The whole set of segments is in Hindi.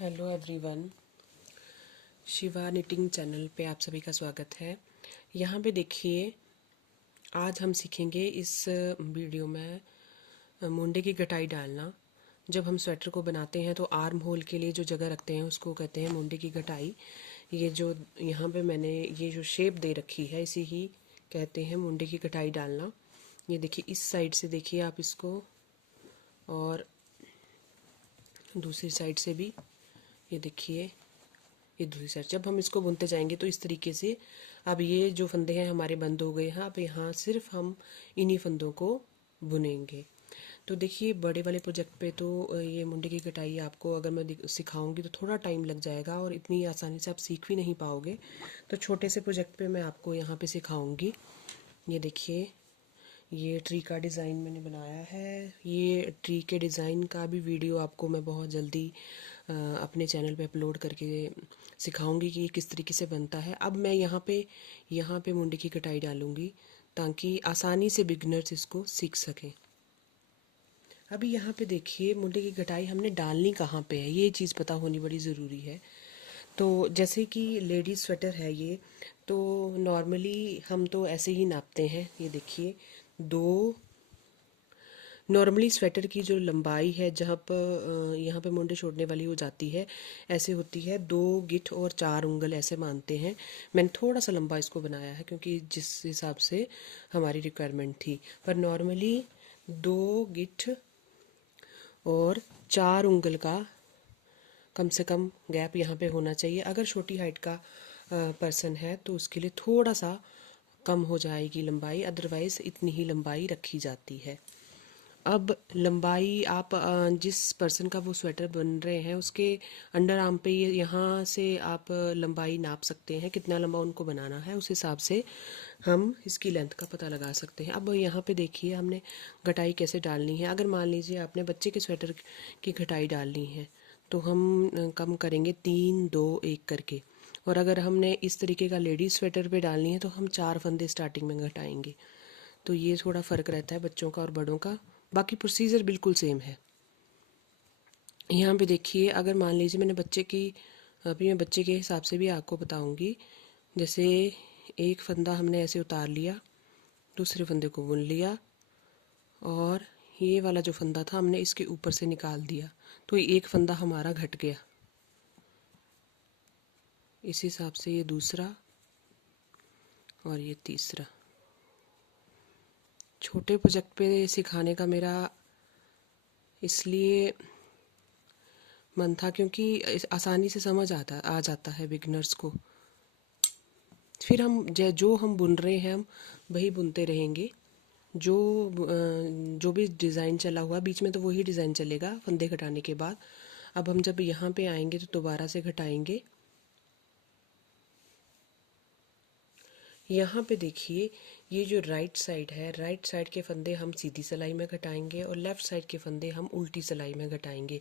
Hello everyone, Shiva knitting channel पे आप सभी का स्वागत है। यहाँ पे देखिए, आज हम सीखेंगे इस वीडियो में मुंडे की कटाई डालना। जब हम स्वेटर को बनाते हैं तो आर्म होल के लिए जो जगह रखते हैं उसको कहते हैं मुंडे की कटाई। ये जो यहाँ पे मैंने ये जो शेप दे रखी है इसी ही कहते हैं मुंडे की कटाई डालना। ये देखिए, इस साइड से देखिए आप इसको, और दूसरी साइड से भी ये देखिए, ये दूसरी साइड। जब हम इसको बुनते जाएंगे तो इस तरीके से अब ये जो फंदे हैं हमारे बंद हो गए हैं। अब यहाँ सिर्फ हम इन्हीं फंदों को बुनेंगे। तो देखिए, बड़े वाले प्रोजेक्ट पे तो ये मुंडे की कटाई आपको अगर मैं सिखाऊंगी तो थोड़ा टाइम लग जाएगा और इतनी आसानी से आप सीख भी नहीं पाओगे। तो छोटे से प्रोजेक्ट पे मैं आपको यहाँ पे सिखाऊंगी। ये देखिए, ये ट्री का डिज़ाइन मैंने बनाया है। ये ट्री के डिज़ाइन का भी वीडियो आपको मैं बहुत जल्दी अपने चैनल पे अपलोड करके सिखाऊंगी कि ये किस तरीके से बनता है। अब मैं यहाँ पे मुंडे की कटाई डालूंगी ताकि आसानी से बिगनर्स इसको सीख सकें। अभी यहाँ पे देखिए, मुंडे की कटाई हमने डालनी कहाँ पे है, ये चीज़ पता होनी बड़ी ज़रूरी है। तो जैसे कि लेडीज़ स्वेटर है ये, तो नॉर्मली हम तो ऐसे ही नापते हैं। ये देखिए, दो नॉर्मली स्वेटर की जो लंबाई है, जहाँ पर यहाँ पे मुंडे छोड़ने वाली हो जाती है, ऐसे होती है 2 गिठ और 4 उंगल ऐसे मानते हैं। मैंने थोड़ा सा लंबा इसको बनाया है क्योंकि जिस हिसाब से हमारी रिक्वायरमेंट थी, पर नॉर्मली 2 गिठ और 4 उंगल का कम से कम गैप यहाँ पे होना चाहिए। अगर छोटी हाइट का पर्सन है तो उसके लिए थोड़ा सा कम हो जाएगी लंबाई, अदरवाइज़ इतनी ही लंबाई रखी जाती है। अब लंबाई आप जिस पर्सन का वो स्वेटर बन रहे हैं उसके अंडर आर्म पे ये यहाँ से आप लंबाई नाप सकते हैं, कितना लंबा उनको बनाना है उस हिसाब से हम इसकी लेंथ का पता लगा सकते हैं। अब यहाँ पे देखिए, हमने घटाई कैसे डालनी है। अगर मान लीजिए आपने बच्चे के स्वेटर की घटाई डालनी है तो हम कम करेंगे 3 2 1 करके, और अगर हमने इस तरीके का लेडीज स्वेटर पे डालनी है तो हम 4 फंदे स्टार्टिंग में घटाएंगे। तो ये थोड़ा फ़र्क रहता है बच्चों का और बड़ों का, बाकी प्रोसीजर बिल्कुल सेम है। यहाँ पे देखिए, अगर मान लीजिए मैंने बच्चे की, अभी मैं बच्चे के हिसाब से भी आपको बताऊंगी। जैसे एक फंदा हमने ऐसे उतार लिया, दूसरे फंदे को बुन लिया, और ये वाला जो फंदा था हमने इसके ऊपर से निकाल दिया, तो ये एक फंदा हमारा घट गया। इस हिसाब से ये दूसरा और ये तीसरा। छोटे प्रोजेक्ट पे सिखाने का मेरा इसलिए मन था क्योंकि आसानी से समझ आ जाता है बिगनर्स को। फिर हम जो हम बुन रहे हैं हम वही बुनते रहेंगे। जो जो भी डिज़ाइन चला हुआ बीच में तो वही डिज़ाइन चलेगा फंदे घटाने के बाद। अब हम जब यहाँ पे आएंगे तो दोबारा से घटाएंगे। यहाँ पे देखिए, ये जो राइट साइड है, राइट साइड के फंदे हम सीधी सिलाई में घटाएंगे और लेफ़्ट साइड के फंदे हम उल्टी सिलाई में घटाएंगे।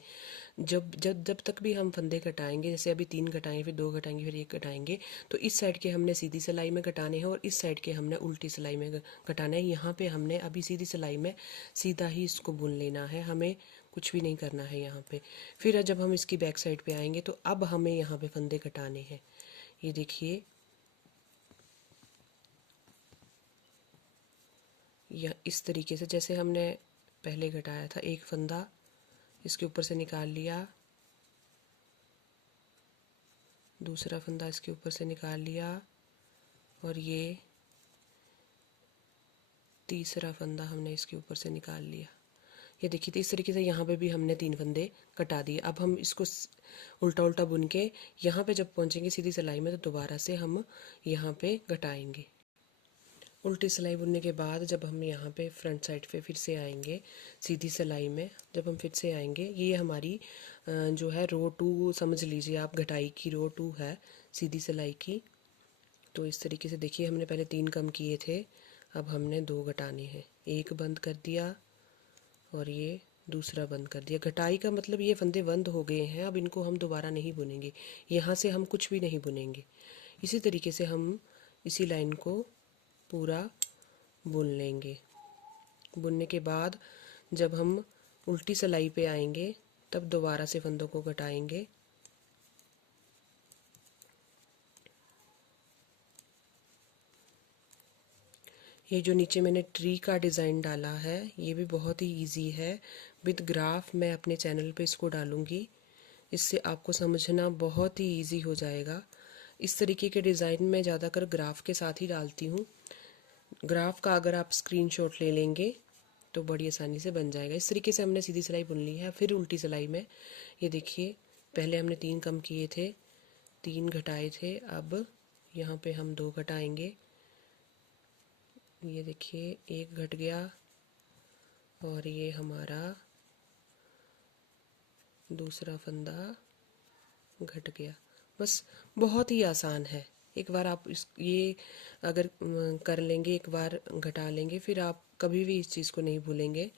जब तक भी हम फंदे घटाएंगे, जैसे अभी 3 घटाएंगे, फिर 2 घटाएंगे, फिर 1 घटाएंगे, तो इस साइड के हमने सीधी सिलाई में घटाने हैं और इस साइड के हमने उल्टी सिलाई में घटाना है। यहाँ पे हमने अभी सीधी सिलाई में सीधा ही इसको बुन लेना है, हमें कुछ भी नहीं करना है यहाँ पे। फिर जब हम इसकी बैक साइड पे आएंगे तो अब हमें यहाँ पे फंदे घटाने हैं। ये देखिए, या इस तरीके से जैसे हमने पहले घटाया था, एक फंदा इसके ऊपर से निकाल लिया, दूसरा फंदा इसके ऊपर से निकाल लिया, और ये तीसरा फंदा हमने इसके ऊपर से निकाल लिया। ये देखिए, तो इस तरीके से यहाँ पे भी हमने 3 फंदे कटा दिए। अब हम इसको उल्टा उल्टा बुन के यहाँ पे जब पहुँचेंगे सीधी सिलाई में तो दोबारा से हम यहाँ पे घटाएंगे। उल्टी सिलाई बुनने के बाद जब हम यहाँ पे फ्रंट साइड पे फिर से आएंगे सीधी सिलाई में, जब हम फिर से आएंगे, ये हमारी जो है रो 2 समझ लीजिए आप, घटाई की रो 2 है सीधी सिलाई की। तो इस तरीके से देखिए, हमने पहले 3 कम किए थे, अब हमने 2 घटाने हैं। एक बंद कर दिया और ये दूसरा बंद कर दिया। घटाई का मतलब ये फंदे बंद हो गए हैं, अब इनको हम दोबारा नहीं बुनेंगे, यहाँ से हम कुछ भी नहीं बुनेंगे। इसी तरीके से हम इसी लाइन को पूरा बुन लेंगे। बुनने के बाद जब हम उल्टी सिलाई पे आएंगे तब दोबारा से फंदों को घटाएंगे ये जो नीचे मैंने ट्री का डिज़ाइन डाला है ये भी बहुत ही इजी है। विद ग्राफ मैं अपने चैनल पे इसको डालूँगी, इससे आपको समझना बहुत ही इजी हो जाएगा। इस तरीके के डिज़ाइन मैं ज़्यादातर ग्राफ के साथ ही डालती हूँ। ग्राफ का अगर आप स्क्रीनशॉट ले लेंगे तो बड़ी आसानी से बन जाएगा। इस तरीके से हमने सीधी सिलाई बुन ली है। फिर उल्टी सिलाई में ये देखिए, पहले हमने 3 कम किए थे, 3 घटाए थे, अब यहाँ पे हम 2 घटाएंगे। ये देखिए 1 घट गया और ये हमारा दूसरा फंदा घट गया। बस बहुत ही आसान है। एक बार आप ये अगर कर लेंगे, एक बार घटा लेंगे, फिर आप कभी भी इस चीज़ को नहीं भूलेंगे।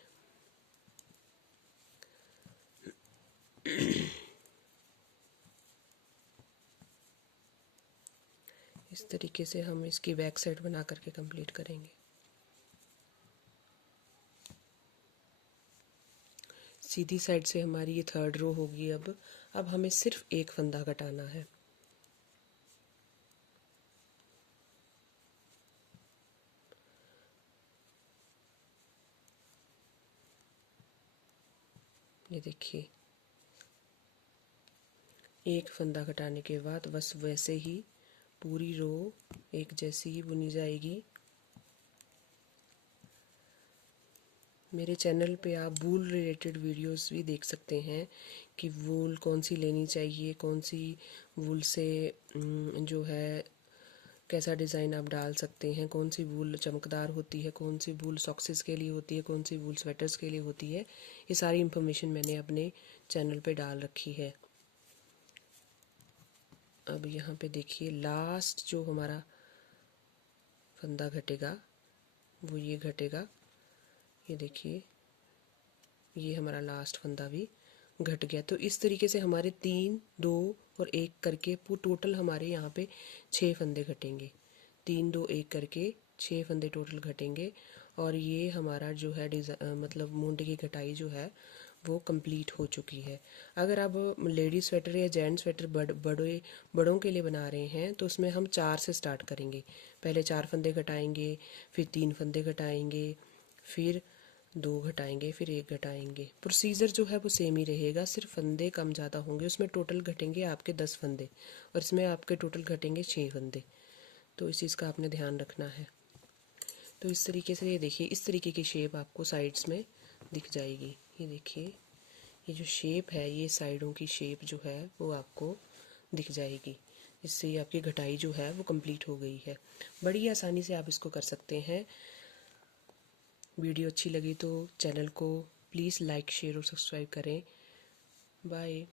इस तरीके से हम इसकी बैक साइड बना करके कंप्लीट करेंगे। सीधी साइड से हमारी ये 3rd रो होगी। अब हमें सिर्फ एक फंदा घटाना है। ये देखिए, एक फंदा घटाने के बाद बस वैसे ही पूरी रो एक जैसी ही बुनी जाएगी। मेरे चैनल पे आप वूल रिलेटेड वीडियोस भी देख सकते हैं कि वूल कौन सी लेनी चाहिए, कौन सी वूल से जो है कैसा डिज़ाइन आप डाल सकते हैं, कौन सी वूल चमकदार होती है, कौन सी वूल सॉक्सेस के लिए होती है, कौन सी वूल स्वेटर्स के लिए होती है। ये सारी इन्फॉर्मेशन मैंने अपने चैनल पे डाल रखी है। अब यहाँ पे देखिए, लास्ट जो हमारा फंदा घटेगा वो ये घटेगा। ये देखिए, ये हमारा लास्ट फंदा भी घट गया। तो इस तरीके से हमारे 3, 2 और 1 करके टोटल हमारे यहाँ पे 6 फंदे घटेंगे। 3, 2, 1 करके 6 फंदे टोटल घटेंगे। और ये हमारा जो है मतलब मूंढे की घटाई जो है वो कंप्लीट हो चुकी है। अगर आप लेडीज स्वेटर या जेंट्स स्वेटर बड़ों के लिए बना रहे हैं तो उसमें हम 4 से स्टार्ट करेंगे। पहले 4 फंदे घटाएंगे, फिर 3 फंदे घटाएंगे, फिर 2 घटाएंगे, फिर 1 घटाएंगे। प्रोसीजर जो है वो सेम ही रहेगा, सिर्फ फंदे कम ज़्यादा होंगे। उसमें टोटल घटेंगे आपके 10 फंदे और इसमें आपके टोटल घटेंगे 6 फंदे। तो इस चीज़ का आपने ध्यान रखना है। तो इस तरीके से ये देखिए, इस तरीके की शेप आपको साइड्स में दिख जाएगी। ये देखिए, ये जो शेप है, ये साइडों की शेप जो है वो आपको दिख जाएगी। इससे ये आपकी घटाई जो है वो कंप्लीट हो गई है। बड़ी आसानी से आप इसको कर सकते हैं। वीडियो अच्छी लगी तो चैनल को प्लीज़ लाइक, शेयर और सब्सक्राइब करें। बाय।